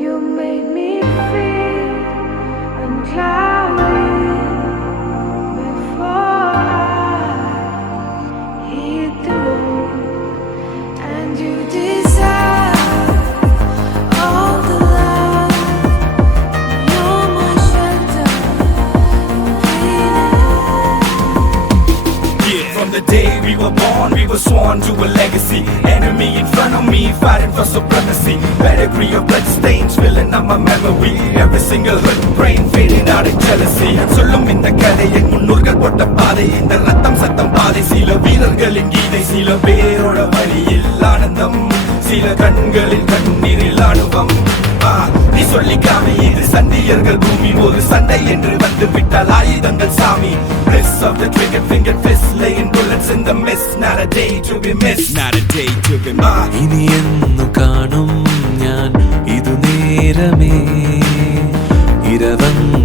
You made me feel uncloudy before I hit the road, and you deserve all the love. You're my shelter, Yeah. From the day we were born, we were sworn to a legacy. Enemy in front of me, fighting for supremacy. Pedigree of blood stains filling up my memory. Every single hood brain fading out in jealousy. சொல்லும் இந்த கதை என் முன்னோர்கள் போட்ட பாதை. இந்த ரத்தம் சத்தம் பாதை. சில வீரர்களின் கீதை, சில பேரோட வழியில் ஆனந்தம், சில கண்களில் கண்ணீரில் ஆணுவம். நீ சொல்லிக்காம இது சண்டியர்கள் பூமி. ஒரு சண்டை என்று வந்து விட்டால் ஆயுதங்கள் சாமி. Press of the trigger finger fist, laying bullets in the mist. Not a day to be missed, not a day to be missed. ഇനി എന്നു കാണും ഞാൻ ഇതു നേരമേ ഇരവങ്ങ